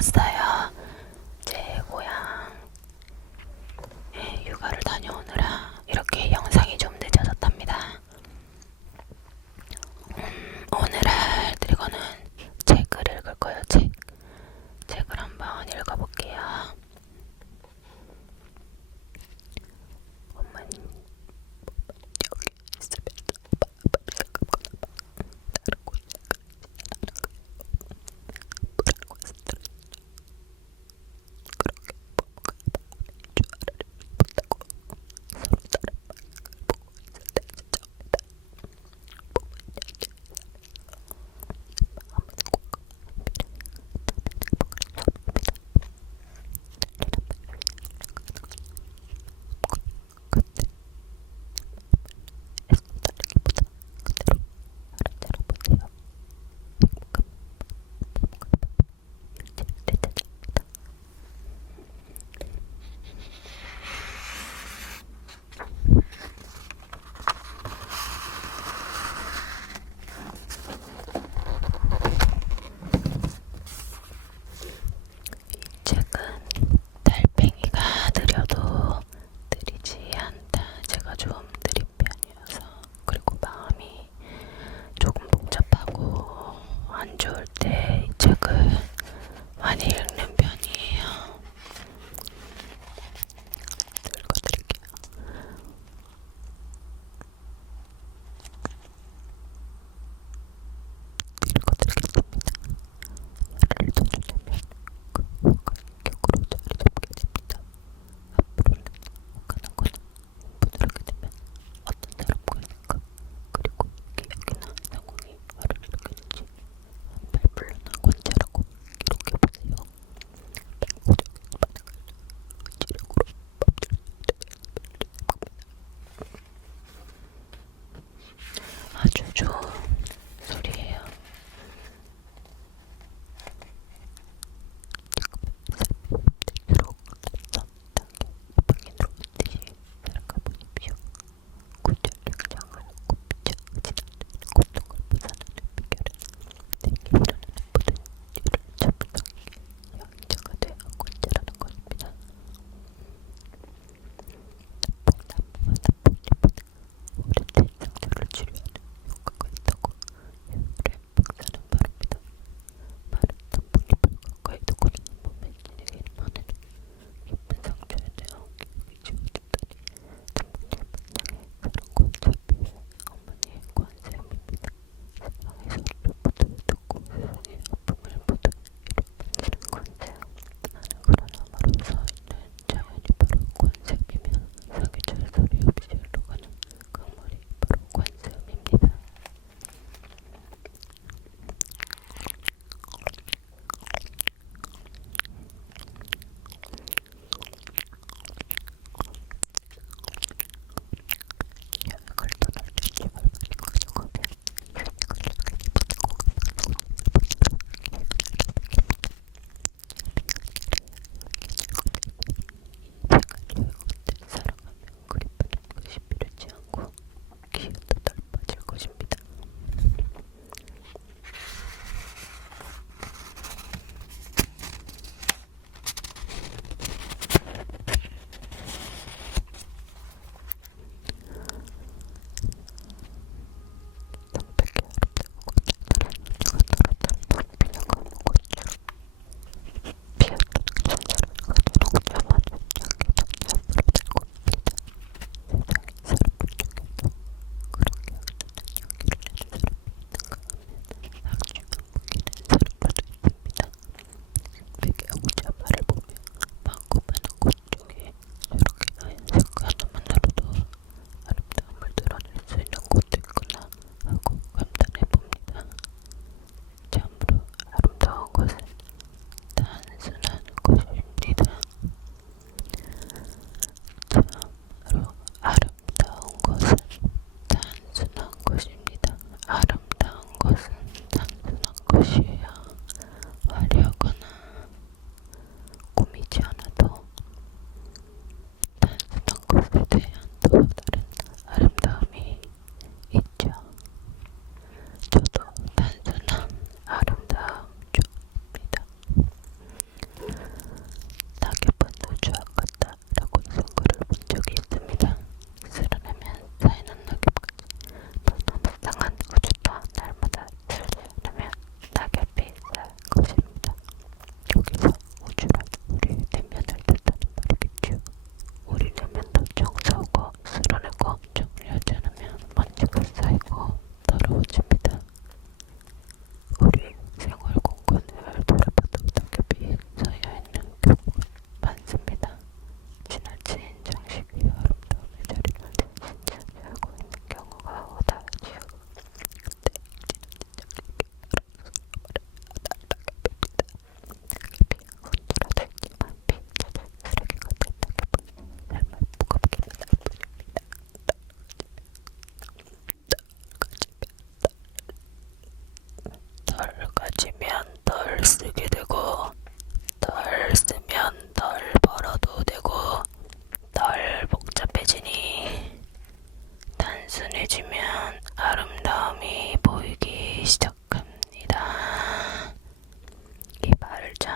왔어요. 제 고향 휴가를 다녀오느라 이렇게 영상이 좀 늦어졌답니다. 오늘 할 드리거는 책을 읽을 거예요. 책을 한번 읽어볼게요.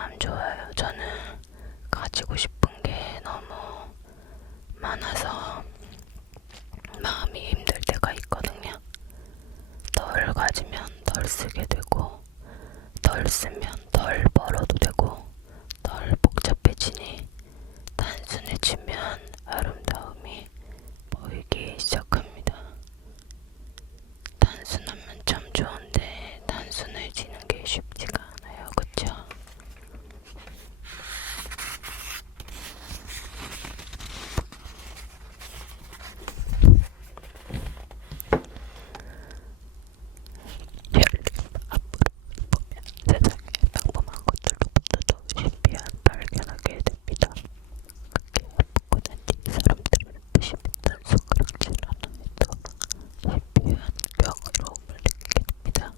참 좋아요. 저는 가지고 싶은 게 너무 많아서 마음이 힘들 때가 있거든요. 덜 가지면 덜 쓰게 되고, 덜 쓰면 덜 벌어도 되고, 덜 복잡해지니 단순해지면 아름다움이 보이기 시작합니다. 단순하면 참 좋은데 단순해지는 게 쉽지가 않아요. 그쵸? 앞으로 보면 세상의 평범한 것들로부터도 쉽게 발견하게 됩니다. 그게 예쁘고 단지 사람들을 의심했던 손가락질 하나에도 쉽게 경이로움을 느끼게 됩니다.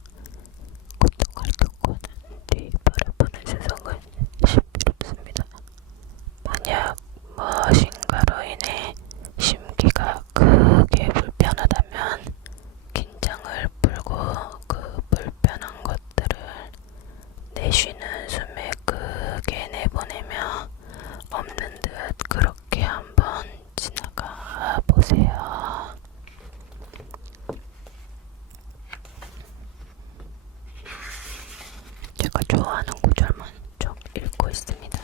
고통을 겪고 난 뒤 바라보는 세상은 신비롭습니다. 만약 무엇인가로 인해 심기가 크게 불편하다면 긴장을 풀고 그 불편한 것들을 내쉬는 숨에 크게 내보내며 없는 듯 그렇게 한번 지나가 보세요. 제가 좋아하는 구절만 좀 읽고 있습니다.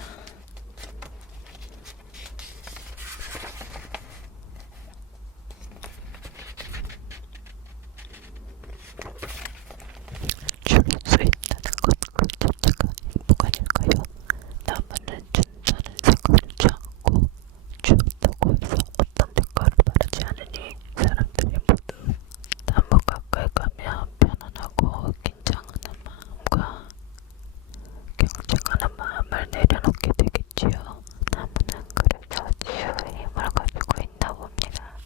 줄 수 있다는 것 그 자체가 행복 아닐까요? 나무는 준다는 생각을 참고 주었다고 해서 어떤 대가를 바라지 않으니 사람들이 모두 나무 가까이 가면 편안하고 긴장하는 마음과 경쟁하는 마음을 내려놓게 되겠지요. 나무는 그래서 치유의 힘을 가지고 있나 봅니다.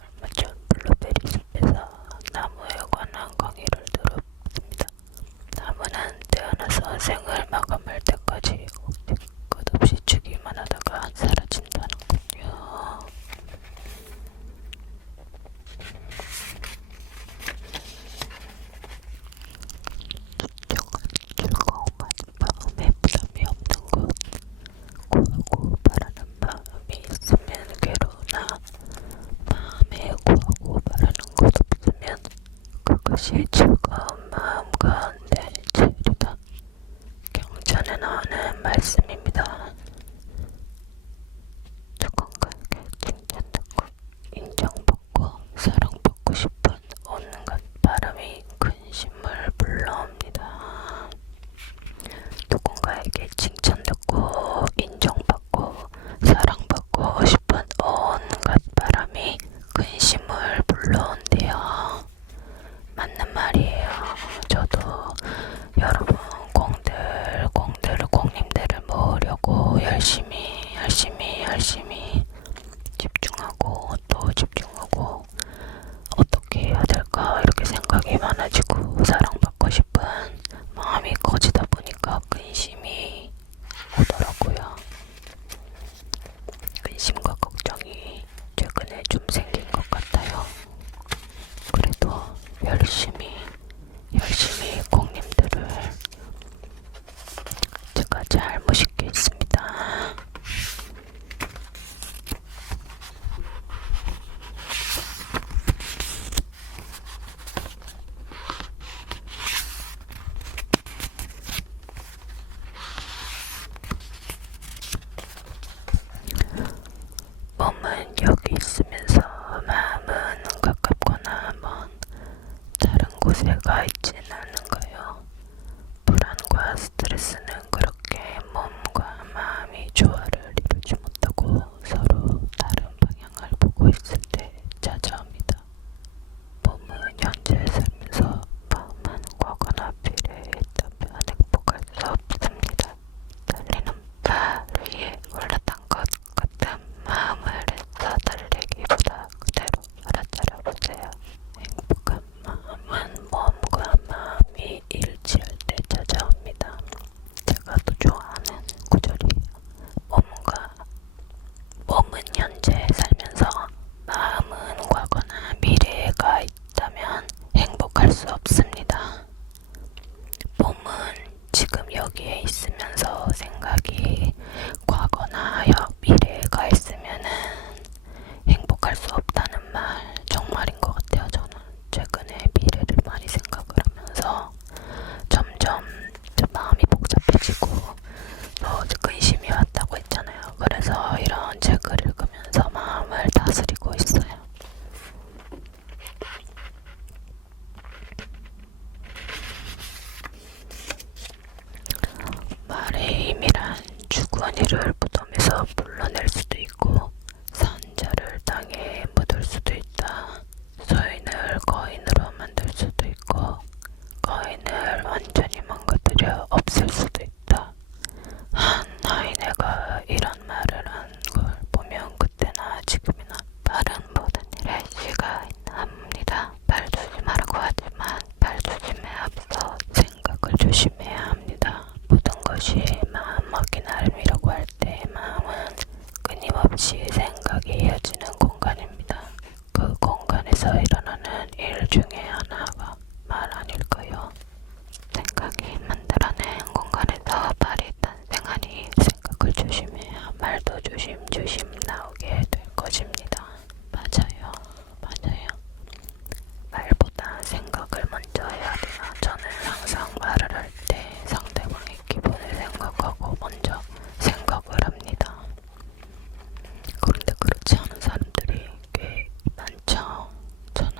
얼마 전 블루베리 숲에서 나무에 관한 강의를 들었습니다. 나무는 태어나서 생을 마감할 때까지 끝없이 주기만 하다가 사라진다는군요. 수정은 즐거운 마음에 부담이 없는 것, 구하고 바라는 마음이 있으면 괴로우나 마음에 구하고 바라는 것 없으면 그것이 즐거운 마음 가운데 제일이다. 경전에 나오는 말씀입니다. 누군가에게 칭찬받고 인정받고 사랑받고 싶은 온갖 바람이 근심을 불러옵니다. 누군가에게 칭찬받고 인정받고 사랑받고 싶은 온갖 바람이 근심을 불러온대요. 맞는 말이에요. 저도 여러분 공님들을 모으려고 열심히 집중하고 또 집중하고 어떻게 해야 될까 이렇게 생각이 많아지고 사랑받고 싶은 마음이 커지다 보니까 근심이 오더라고요. 근심과 걱정이 최근에 좀 생긴 것 같아요. 그래도 열심히 공님들을 제가 잘 모시겠습니다. 몸은 여기 있으면서 마음은 가깝거나 먼 다른 곳에 가 있지는 않은가요? 불안과 스트레스는 그렇게 몸과 무관이를 무덤에서 불러낼 수도 있고 산자를 땅에 묻을 수도 있다. 서인을 거인으로 만들 수도 있고 거인을 완전히 망가뜨려 없앨 수도 있다. 한 하이네가 이런 말을 한 걸 보면 그때나 지금이나 다른 모든 일에 시가 있나 합니다. 말 조심하라고 하지만 말 조심에 앞서 생각을 조심해야 합니다. 모든 것이 마음먹기 나름이라고 할 때 마음은 끊임없이 생각이 이어지는 공간입니다. 그 공간에서 일어나는 일 중에 하나가 말 아닐까요? 생각이 만들어낸 공간에서 말이 탄생하니 생각을 조심해야 말도 조심조심 나오게 될 것입니다. 맞아요. 맞아요. 말보다 생각을 먼저 해야 돼요. 저는 항상 말을 할 때 상대방의 기분을 생각하고 먼저 생각을 합니다. 그런데 그렇지 않은 사람들이 꽤 많죠. 저는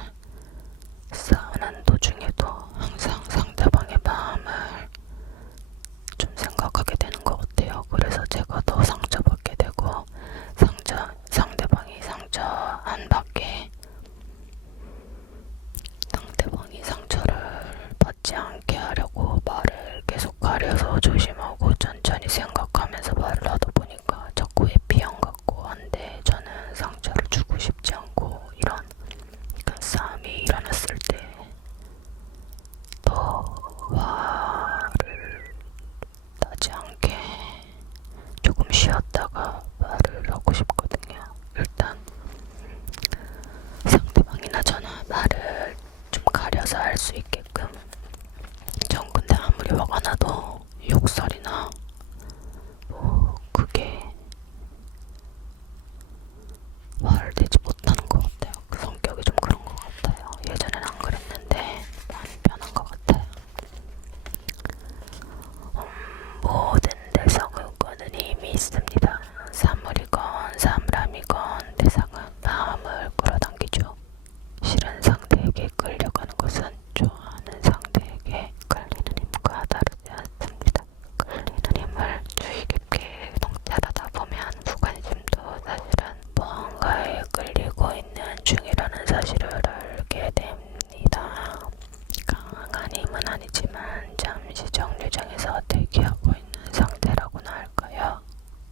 싸우는 도중에도 항상 상대방의 마음을 좀 생각하게 되는 것 같아요. 그래서 제가 더 상처받게 되고 상대방이 상처 안 받게 상대방이 상처를 받지 않게 하려고 말을 계속 가려서 조심하고 천천히 생각하면서 말을 하다 보니까 자꾸 회피형 같고 한데 저는 상처를 주고 싶지 않고 이런 큰 싸움이 일어났을 때 더 화를 나지 않게 조금 쉬었다가 말을 하고 싶거든요. 일단 상대방이나 저나 말을 좀 가려서 할 수 있게끔 전 근데 아무리 화가 나도 욕설이나 뭐 그게 화를 내지 못하는 것 같아요. 그 성격이 좀 그런 것 같아요. 예전엔 안 그랬는데 많이 변한 것 같아요. 모든 대상은 힘이 있습니다. 사물이건 사물함이건 대상은 마음을 끌어당기죠. 싫은 상대에게 끌려가는 것은 좋아하는 상대에게 끌리는 힘과 다르지 않습니다. 끌리는 힘을 주의 깊게 통찰하다 보면 무관심도 사실은 뭔가에 끌리고 있는 중이라는 사실을 알게 됩니다. 강한 힘은 아니지만 잠시 정류장에서 대기하고 있는 상태라고나 할까요?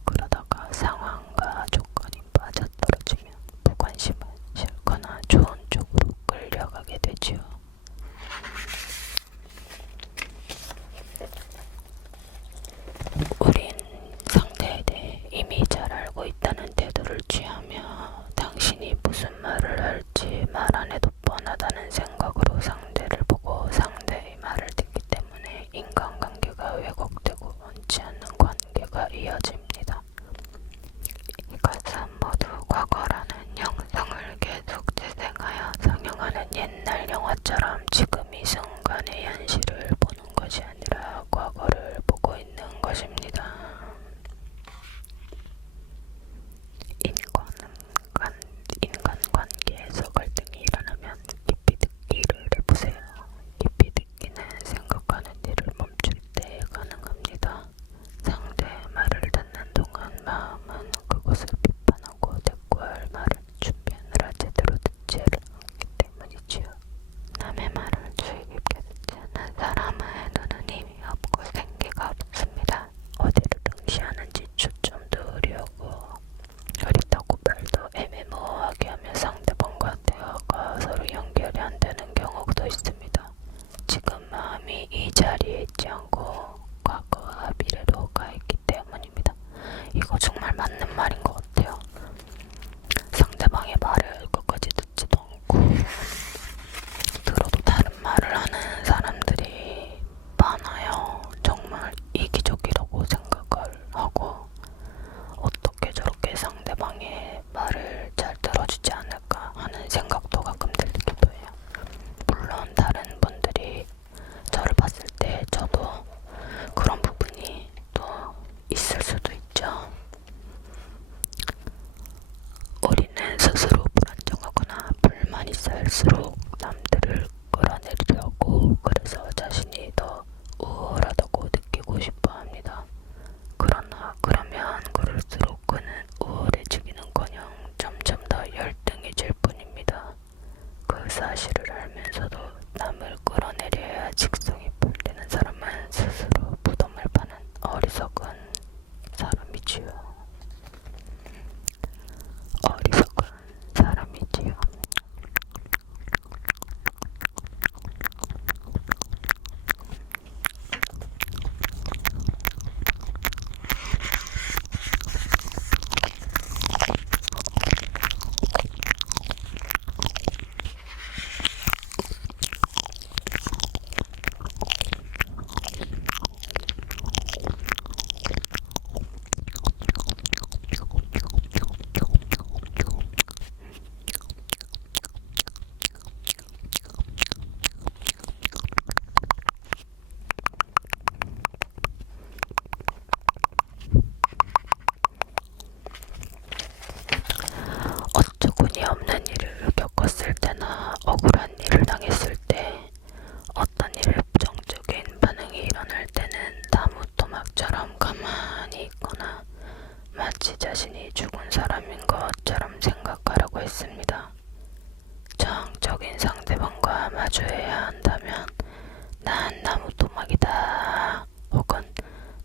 그러다가 상황과 조건이 맞아떨어지면 무관심은 싫거나 좋은 쪽으로 끌려가게 되지요. 우린 상대에 대해 이미 잘 알고 있다는 태도를 취하며 당신이 무슨 말을 할지 말 안 해도 뻔하다는 생각으로 상대를 보고 상대의 말을 듣기 때문에 인간관계가 왜곡되고 원치 않는 관계가 이어집니다. 이것은 모두 과거라는 영상을 계속 재생하여 상영하는 옛날 영화처럼 지금 이 순간의 현실을 보는 것이 아니라 과거를 보고 있는 것입니다. 인간관계에서 갈등이 일어나면 깊이 듣기를 해보세요. 깊이 듣기는 생각하는 일을 멈출 때 가능합니다. 상대의 말을 듣는 동안 마음은 그것을 비판하고 대꾸할 말을 준비하느라 제대로 듣지를 않기 때문이지요. 남의 말을 주의 깊게 듣지 않는 사람은 눈은 힘이 없고 생기가 없습니다. 어디를 응시하는지 초점도 흐리고 흐릿하고 말도 애매모호하게 하며 상대방과 대화가 서로 연결이 안 되는 경우도 있습니다. 지금 마음이 이 자리에 있지 않고 과거와 미래로 가 있기 때문입니다. 이거 정말 맞는 말인 것 같아요. 상대방의 말을 끝까지 듣지도 않고 들어도 다른 말을 하는 사람들이 많아요. 정말 이기적이라고 생각을 하고 어떻게 저렇게 상대방의 말을 잘 들어주지 않을까 하는 생각도 가끔 들기도 해요. 물론 다른 분들이 저를 봤을 때 저도 그런 부분이 또 있을 수도 있죠. 자신이 죽은 사람인 것처럼 생각하라고 했습니다. 정적인 상대방과 마주해야 한다면 난 나무 토막이다 혹은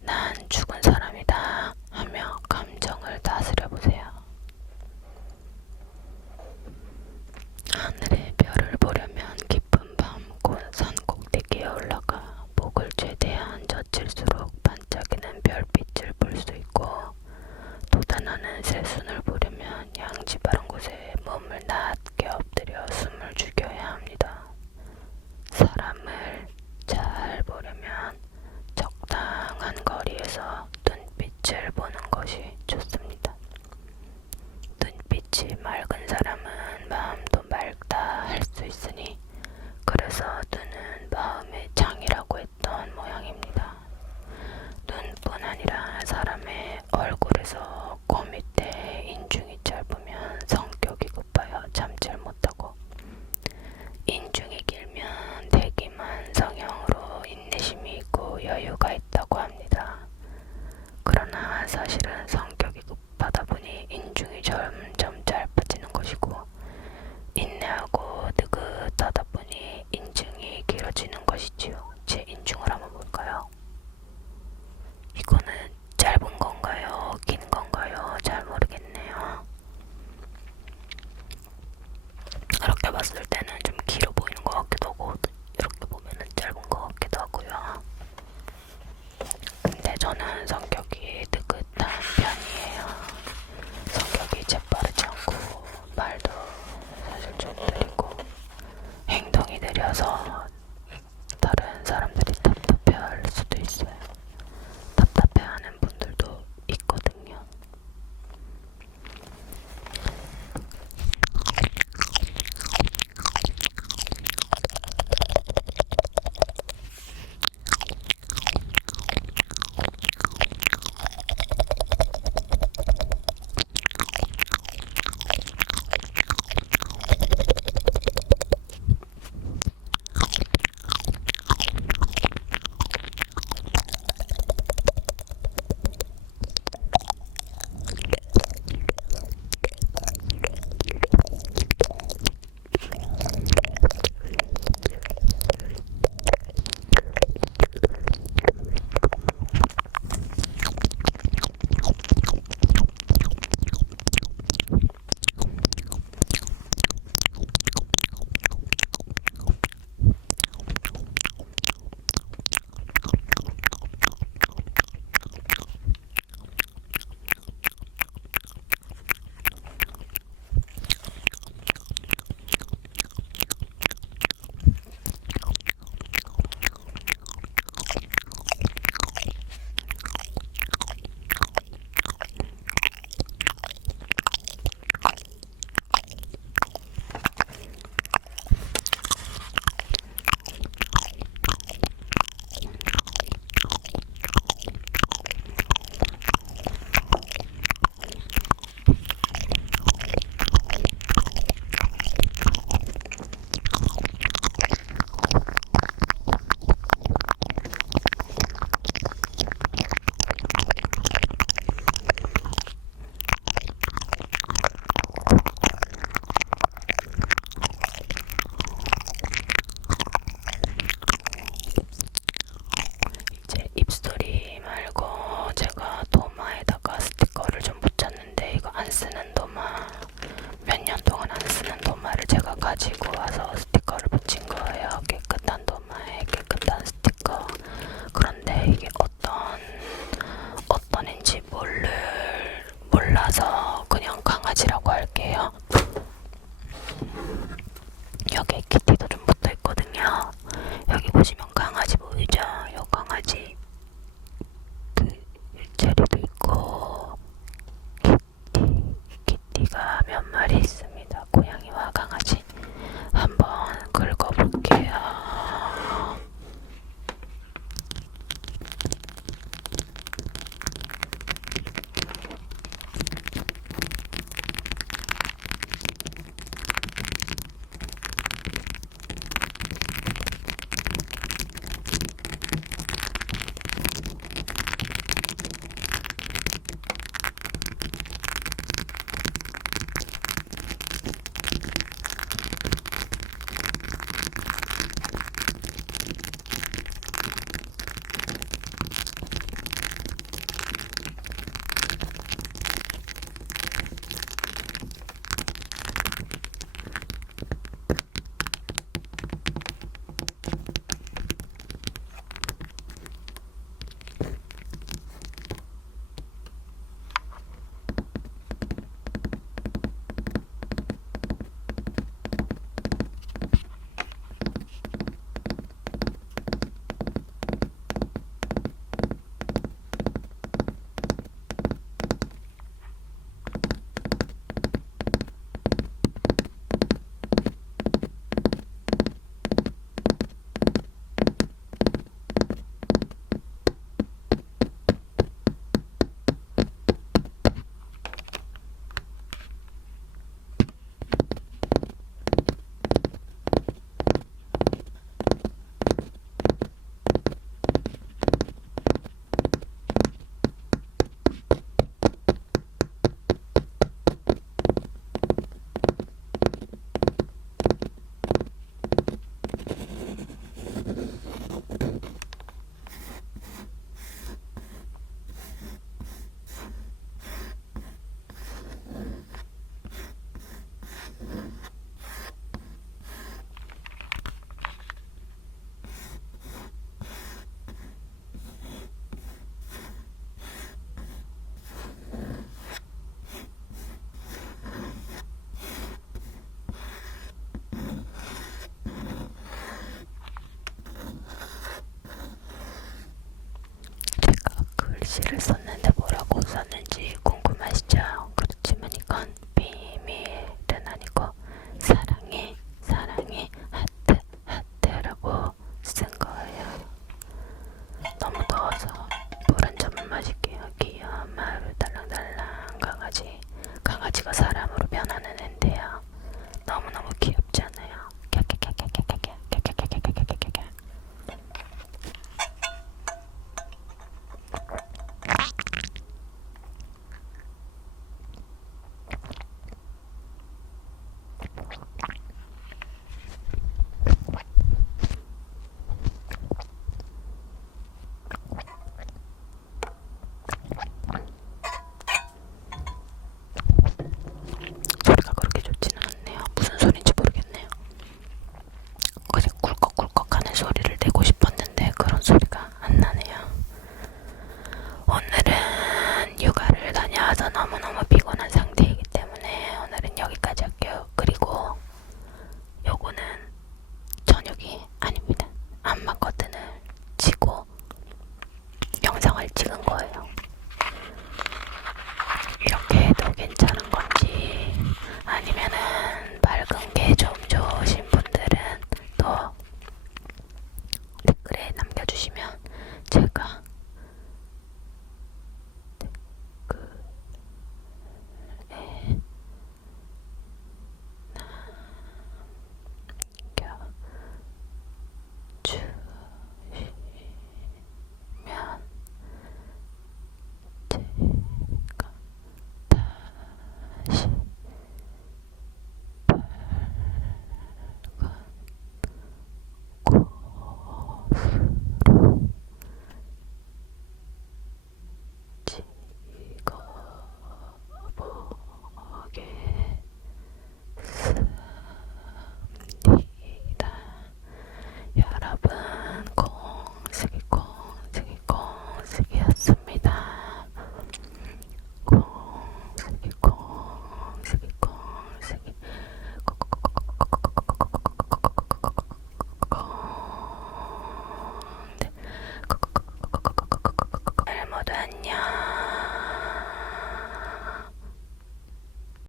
난 죽은 사람이다 하며 감정을 다스려 보세요. 하늘의 별을 보려면 깊은 밤 곧 산 꼭대기에 올라가 목을 최대한 젖힐수록 반짝이는 별빛을 볼 수 있고, 돋아나는 새순을 보려면 양지 바른 곳에 몸을 낮게 엎드려 숨을 죽여야 합니다. 사람을 잘 보려면 적당한 거리에서 눈빛을 보는 것이 좋습니다. 눈빛이 맑은 사람은 마음도 맑다 할 수 있으니 그래서 눈은 마음의 창이라고 했던 모양입니다. 눈뿐 아니라 사람의 얼굴에서 코 밑에 인중이 짧으면 성격이 급하여 참질 못하고, 인중이 길면 대기만 성형으로 인내심이 있고 여유가 있다고 합니다. 그러나 사실은 성격이 급하다 보니 인중이 젊은